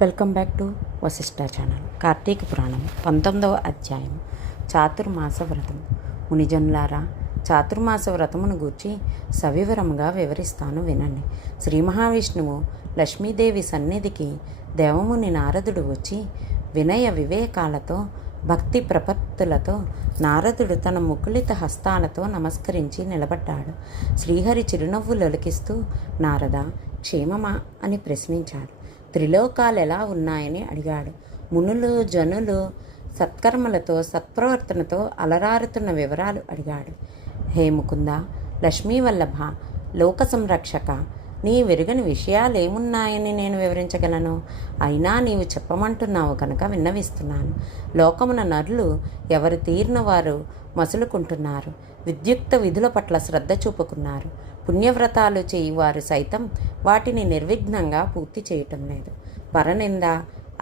Welcome back to Vashishta channel. Karthika Puranam 19వ అధ్యాయం చాతుర్మాస వ్రతం. మునిజనులారా, చాతుర్మాస వ్రతమును గూర్చి సవివరంగా వివరిస్తాను వినండి. శ్రీ మహావిష్ణువు లక్ష్మీదేవి సన్నిధికి దేవముని నారదుడు వచ్చి వినయ వివేకాలతో భక్తి ప్రపత్తులతో నారదుడు తన ముకుళిత హస్తాలతో నమస్కరించి నిలబడ్డాడు. శ్రీహరి చిరునవ్వు లొలికిస్తూ, నారద, క్షేమమా అని ప్రశ్నించాడు. త్రిలోకాలు ఎలా ఉన్నాయని అడిగాడు. మునులు జనులు సత్కర్మలతో సత్ప్రవర్తనతో అలరారుతున్న వివరాలు అడిగాడు. హే ముకుంద, లక్ష్మీవల్లభ, లోక సంరక్షక, నీ వెరుగని విషయాలేమున్నాయని నేను వివరించగలను. అయినా నీవు చెప్పమంటున్నావు కనుక విన్నవిస్తున్నాను. లోకమున నరులు ఎవరు తీరిన వారు మసులుకుంటున్నారు. విద్యుక్త విధుల పట్ల శ్రద్ధ చూపుకున్నారు. పుణ్యవ్రతాలు చేయువారు సైతం వాటిని నిర్విఘ్నంగా పూర్తి చేయటం లేదు. పరనింద,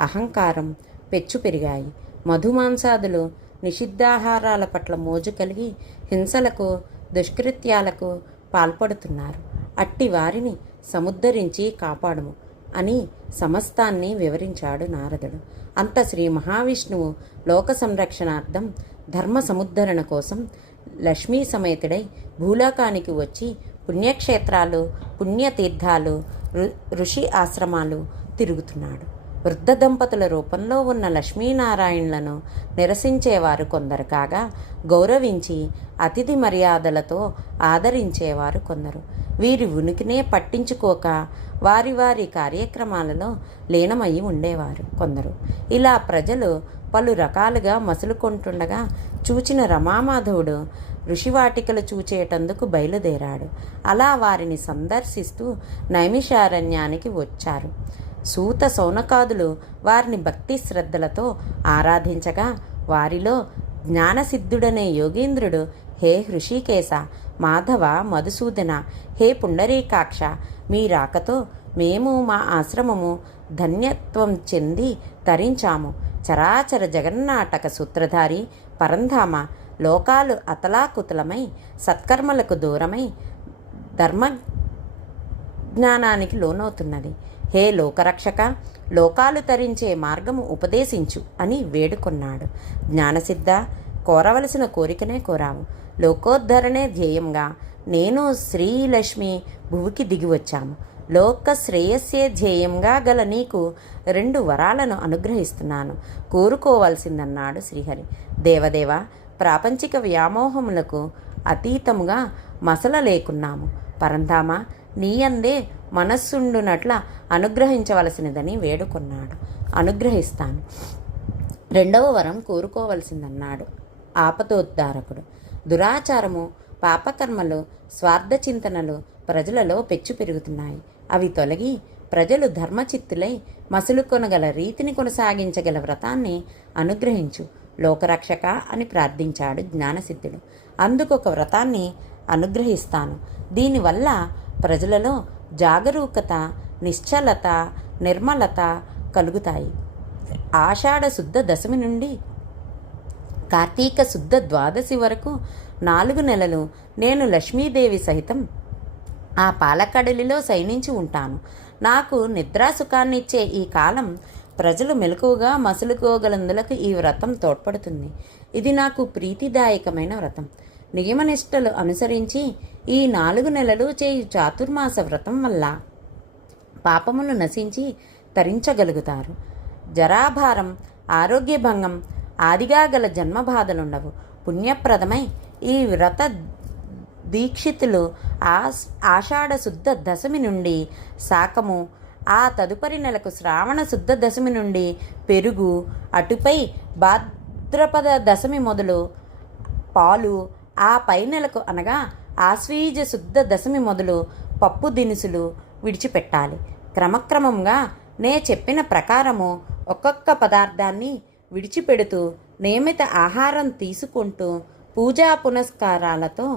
అహంకారం పెచ్చు పెరిగాయి. మధుమాంసాదులు నిషిద్ధాహారాల పట్ల మోజు కలిగి హింసలకు దుష్కృత్యాలకు పాల్పడుతున్నారు. అట్టి వారిని సముద్ధరించి కాపాడుము అని సమస్తాన్ని వివరించాడు నారదుడు. అంత శ్రీ మహావిష్ణువు లోక సంరక్షణార్థం ధర్మ సముద్ధరణ కోసం లక్ష్మీ సమేతుడై భూలోకానికి వచ్చి పుణ్యక్షేత్రాలు, పుణ్యతీర్థాలు, ఋషి ఆశ్రమాలు తిరుగుతున్నాడు. వృద్ధ దంపతుల రూపంలో ఉన్న లక్ష్మీనారాయణులను నిరసించేవారు కొందరు కాగా, గౌరవించి అతిథి మర్యాదలతో ఆదరించేవారు కొందరు. వీరి ఉనికినే పట్టించుకోక వారి వారి కార్యక్రమాలలో లీనమయ్యి ఉండేవారు కొందరు. ఇలా ప్రజలు పలు రకాలుగా మసులుకుంటుండగా చూచిన రమామాధవుడు ఋషివాటికలు చూచేటందుకు బయలుదేరాడు. అలా వారిని సందర్శిస్తూ నైమిషారణ్యానికి వచ్చారు. సూత సౌనకాదులు వారిని భక్తి శ్రద్ధలతో ఆరాధించగా, వారిలో జ్ఞానసిద్ధుడనే యోగీంద్రుడు, హే హృషికేశ, మాధవ, మధుసూదన, హే పుండరీకాక్ష, మీ రాకతో మేము మా ఆశ్రమము ధన్యత్వం చెంది తరించాము. చరాచర జగన్నాటక సూత్రధారి పరంధామ, లోకాలు అతలాకుతలమై సత్కర్మలకు దూరమై ధర్మజ్ఞానానికి లోనవుతున్నది. హే లోకరక్షక, లోకాలు తరించే మార్గము ఉపదేశించు అని వేడుకొన్నాడు. జ్ఞానసిద్ధ, కోరవలసిన కోరికనే కోరావు. లోకోద్ధరణే ధ్యేయంగా నేను శ్రీలక్ష్మి భువికి దిగివచ్చాము. లోక శ్రేయస్సే ధ్యేయంగా గల నీకు 2 వరాలను అనుగ్రహిస్తున్నాను, కోరుకోవాల్సిందన్నాడు శ్రీహరి. దేవదేవ, ప్రాపంచిక వ్యామోహములకు అతీతముగా మసల లేకున్నాము. పరంధామ, నీయందే మనస్సుండునట్ల అనుగ్రహించవలసినదని వేడుకొన్నాడు. అనుగ్రహిస్తాను. 2వ వరం కోరుకోవలసిందన్నాడు ఆపదోద్ధారకుడు. దురాచారము, పాపకర్మలు, స్వార్థ చింతనలు ప్రజలలో పెచ్చు పెరుగుతున్నాయి. అవి తొలగి ప్రజలు ధర్మచిత్తులై మసులుకొనగల రీతిని కొనసాగించగల వ్రతాన్ని అనుగ్రహించు లోకరక్షక అని ప్రార్థించాడు జ్ఞానసిద్ధుడు. అందుకొక వ్రతాన్ని అనుగ్రహిస్తాను. దీనివల్ల ప్రజలలో జాగరూకత, నిశ్చలత, నిర్మలత కలుగుతాయి. ఆషాఢ శుద్ధ దశమి నుండి కార్తీక శుద్ధ ద్వాదశి వరకు 4 నెలలు నేను లక్ష్మీదేవి సహితం ఆ పాలకడలిలో శయనించి ఉంటాను. నాకు నిద్రాసుఖాన్నిచ్చే ఈ కాలం ప్రజలు మెలకువగా మసులుకోగలందులకు ఈ వ్రతం తోడ్పడుతుంది. ఇది నాకు ప్రీతిదాయకమైన వ్రతం. నియమనిష్టలు అనుసరించి ఈ 4 నెలలు చేయు చాతుర్మాస వ్రతం వల్ల పాపములు నశించి తరించగలుగుతారు. జరాభారం, ఆరోగ్యభంగం ఆదిగా గల జన్మబాధలుండవు. పుణ్యప్రదమై ఈ వ్రత దీక్షితులు ఆషాఢ శుద్ధ దశమి నుండి శాకము, ఆ తదుపరి నెలకు శ్రావణ శుద్ధ దశమి నుండి పెరుగు, అటుపై భాద్రపద దశమి మొదలు పాలు, ఆ పై నెలకు అనగా ఆశ్వీజ శుద్ధ దశమి మొదలు పప్పు దినుసులు విడిచిపెట్టాలి. క్రమక్రమంగా నే చెప్పిన ప్రకారము ఒక్కొక్క పదార్థాన్ని విడిచిపెడుతూ నియమిత ఆహారం తీసుకుంటూ పూజా పునస్కారాలతో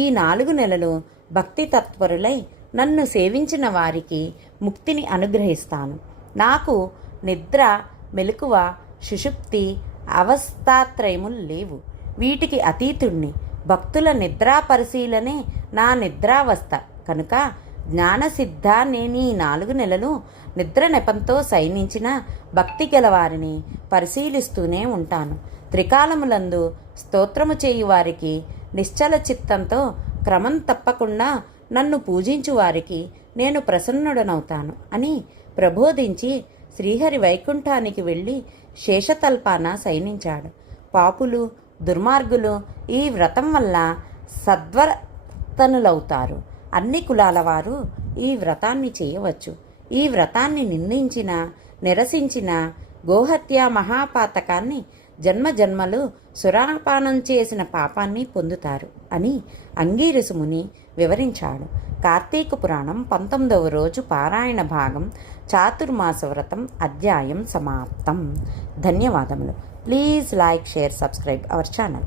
ఈ 4 నెలలు భక్తి తత్పరులై నన్ను సేవించిన వారికి ముక్తిని అనుగ్రహిస్తాను. నాకు నిద్ర, మెలకువ, సుషుప్తి అవస్థాత్రయములు లేవు. వీటికి అతీతుణ్ణి. భక్తుల నిద్రా పరిశీలనే నా నిద్రావస్థ కనుక జ్ఞానసిద్ధ నేనీ 4 నెలలు నిద్ర నెపంతో సైనించిన భక్తి గలవారిని పరిశీలిస్తూనే ఉంటాను. త్రికాలములందు స్తోత్రము చేయు వారికి, నిశ్చల చిత్తంతో క్రమం తప్పకుండా నన్ను పూజించు వారికి నేను ప్రసన్నుడనవుతాను అని ప్రబోధించి శ్రీహరి వైకుంఠానికి వెళ్ళి శేషతల్పాన శయనించాడు. పాపులు, దుర్మార్గులు ఈ వ్రతం వల్ల సద్వర్తనులవుతారు. అన్ని కులాల వారు ఈ వ్రతాన్ని చేయవచ్చు. ఈ వ్రతాన్ని నిందించిన, నిరసించిన గోహత్య మహాపాతకాన్ని, జన్మజన్మలు సురాపానం చేసిన పాపాన్ని పొందుతారు అని అంగీరసు ముని వివరించాడు. కార్తీక పురాణం 19వ రోజు పారాయణ భాగం చాతుర్మాస వ్రతం అధ్యాయం సమాప్తం. ధన్యవాదములు. Please like, share, subscribe our channel.